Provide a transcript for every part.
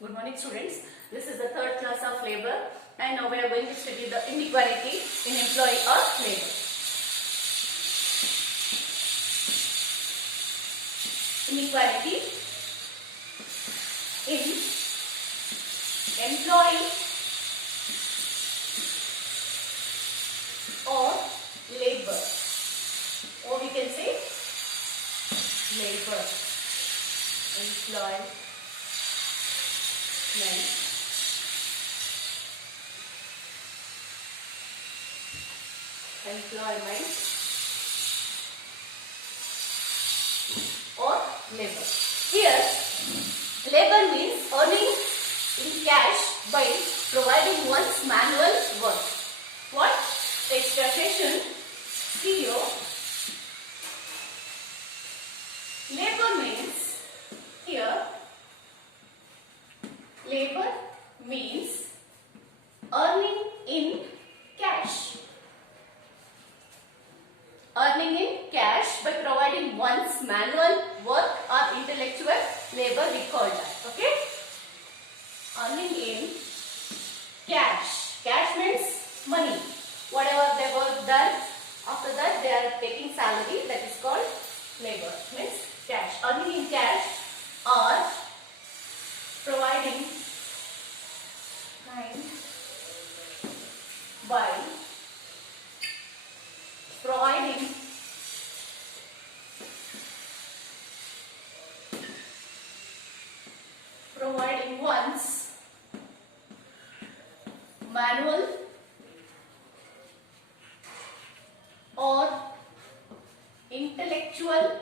Good morning students. This is the third class of labor and now we are going to study the inequality in employee or labor. Inequality in employee or labor, or we can say labor, employment, or labor. Here, labor means earning in cash by providing one's manual work. What? Its definition, CEO. Labor means, here, labor means earning in cash. Earning in cash by providing one's manual work or intellectual labor, we call that. Okay? Earning in cash. Cash means money. Whatever they work done, after that they are taking salary, that is called labor. Means cash. Earning in cash or providing time by providing one's manual or intellectual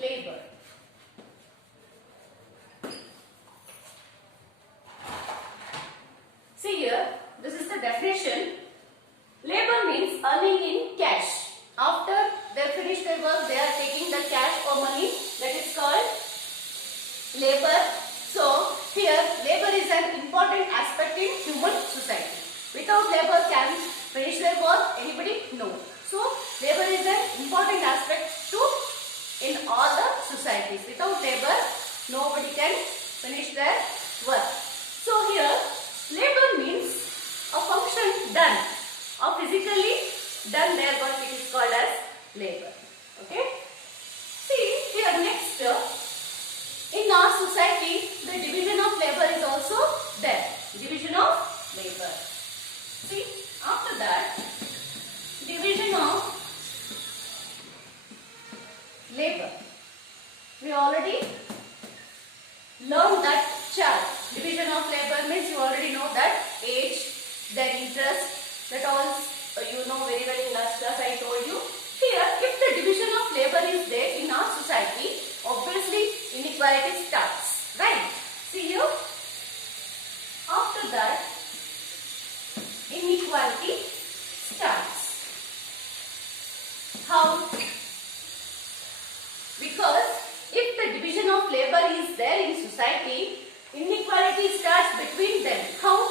labor. See here, this is the definition. Labor means earning in cash. After they finish their work, they are taking the cash or money, that is called labor. So here, labor is an important aspect in human society. Without labor, can finish their work anybody? No. So labor is an important aspect in all the societies. Without labor, nobody can finish their work. So here, labor means a function done or physically done, therefore it is called as labor. Okay? See here, next, in our society, the division of labor is also there. Division of labor. See, after that, division of labor. We already learned that chart. Division of labor means you already know that age, then interest, that all you know very well in last class I told you. Here, if the division of labor is there in our society, obviously inequality starts, right? See here, after that inequality starts. How? Because if the division of labor is there in society, inequality starts between them. How?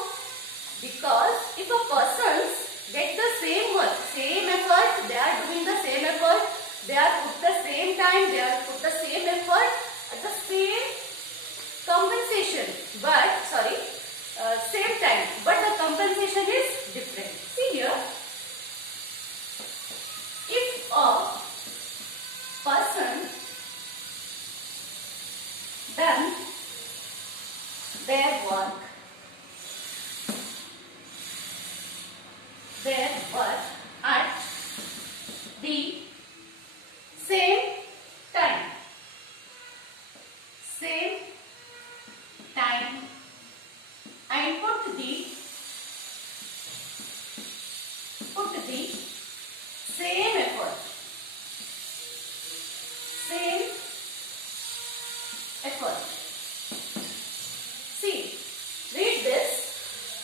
Because if a person get the same work, same effort, they are doing the same effort, they are put the same time, they are put the same effort at the same compensation, but same time, but the compensation is different. See here, if a person done their work at the same time and put the same effort, see, read this.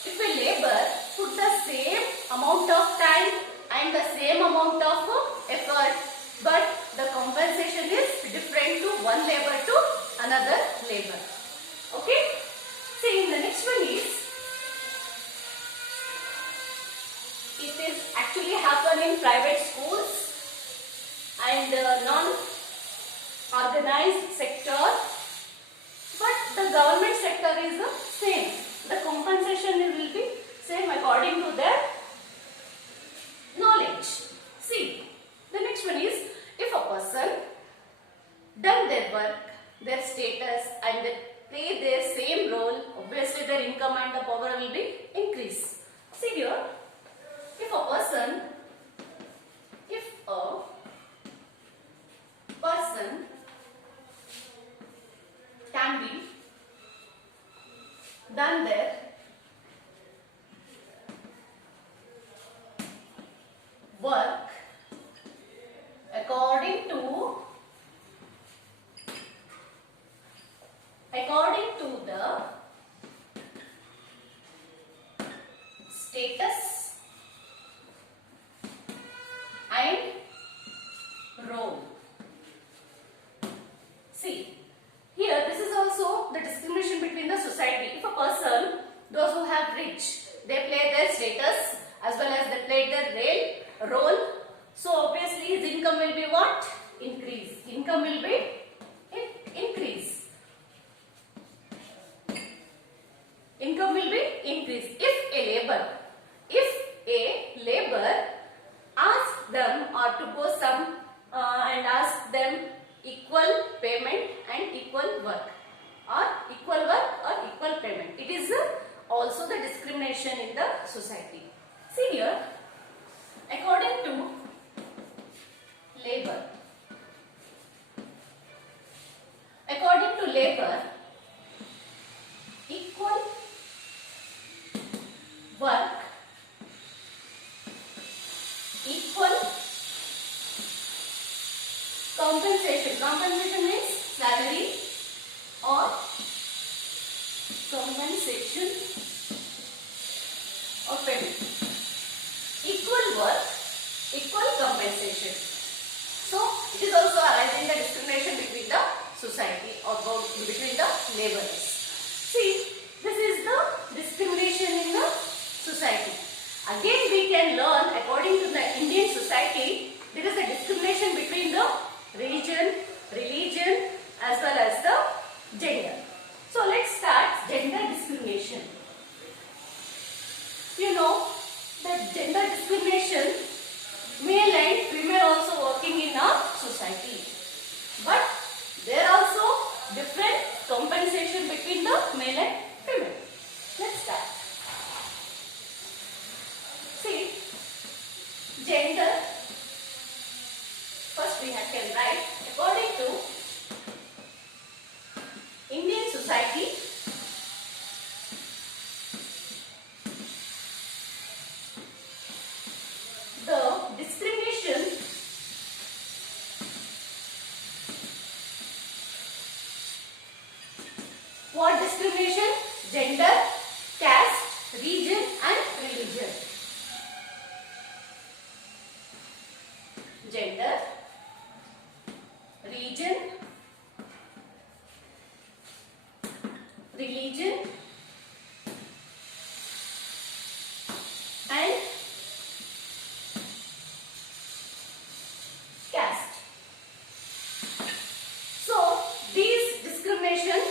If a labor put the same amount of time and the same amount of effort, but the compensation is different to one labor to another labor. Okay? See, the next one is, it is actually happen in private schools and non-organized sector, but the government sector is the same. The compensation will be same according to their knowledge. See, the next one is, if a person done their work, their status and they play their same role, obviously their income and the power will be increased. See here, if a person can be done their work according to the status and role. See, here this is also the discrimination between the society. If a person, those who have rich, they play their status as well as they play their role, so obviously his income will be what? Increase. Income will be increase. Income will be increased. If a labor ask them or to go some and ask them equal payment and equal work or equal payment, it is also the discrimination in the society. See here, according to labor, equal work, equal compensation. Compensation means salary or compensation or payment. Equal work, equal compensation. So it is also arising the discrimination between the society or between the laborers. See, this is the discrimination in the society. Again we can learn, according to the Indian society, there is a discrimination between the region, religion as well as the gender. So let's start gender discrimination. You know that gender discrimination, male and female also working in our society, but there are also different compensation between the male and female. Let's start. See, gender, first we can write, according to Indian society, the discrimination what discrimination? Gender, caste, region and religion. Gender, region, religion and caste. So these discrimination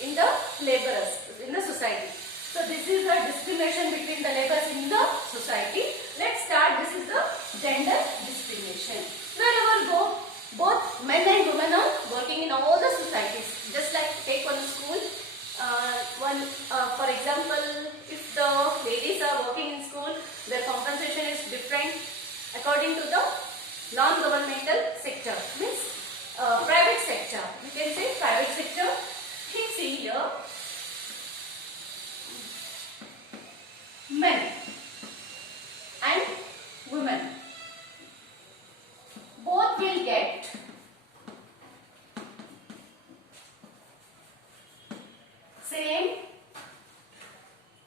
in the laborers, in the society. So this is the discrimination between the laborers in the society. Let's start. This is the gender discrimination. Wherever go, both men and women are working in all the societies. Just like take one school. For example, if the ladies are working in school, their compensation is different according to the non-governmental sector. Means private sector. You can say private sector. Please see here, men and women both will get same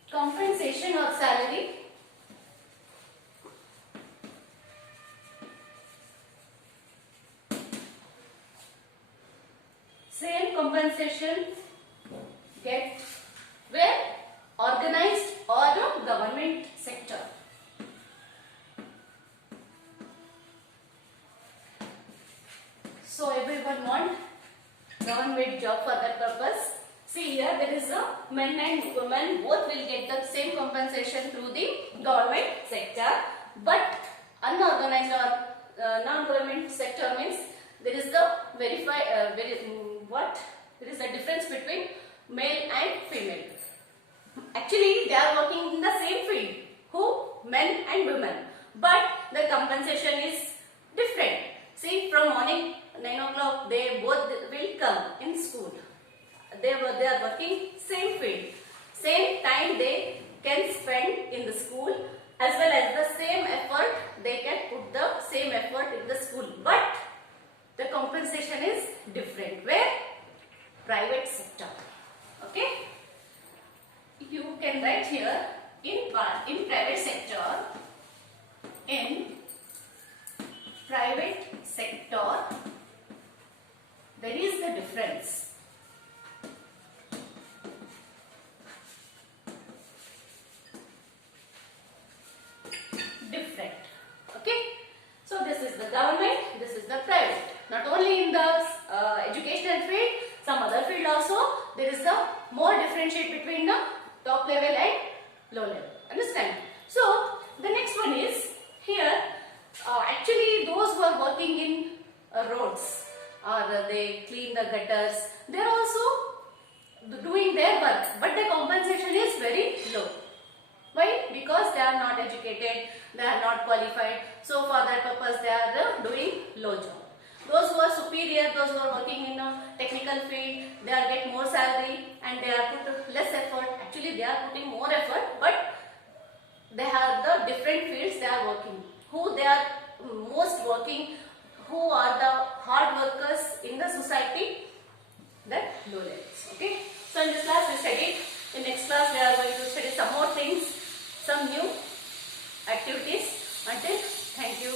compensation or salary get where? Organized or the government sector. So everyone want government job for that purpose. See here, there is a men and women both will get the same compensation through the government sector, but unorganized or non-government sector means there is the there is a difference between male and female. Actually, they are working in the same field. Who? Men and women. But the compensation is different. See, from morning 9 o'clock, they both will come in school. They are working same field. Same time they can spend in the school, as well as the same effort they can put the same effort in the school. But the compensation is different. Where? Private sector. Okay? You can write here in private sector. In private sector, there is the difference. Different. Okay. So this is the government. This is the private. Not only in the educational field, some other field also there is the more differentiate between the top level and low level. Understand? So the next one is here. Actually, those who are working in roads or they clean the gutters, they are also doing their work, but the compensation is very low. Why? Because they are not educated, they are not qualified. So for that purpose, they are doing low job. Those who are superior, those who are working in a technical field, they are get more salary and they are put less effort. Actually, they are putting more effort, but they have the different fields they are working. Who they are most working, who are the hard workers in the society, that low levels. Okay. So in this class we studied. In next class we are going to study some more things, some new activities. Until, thank you.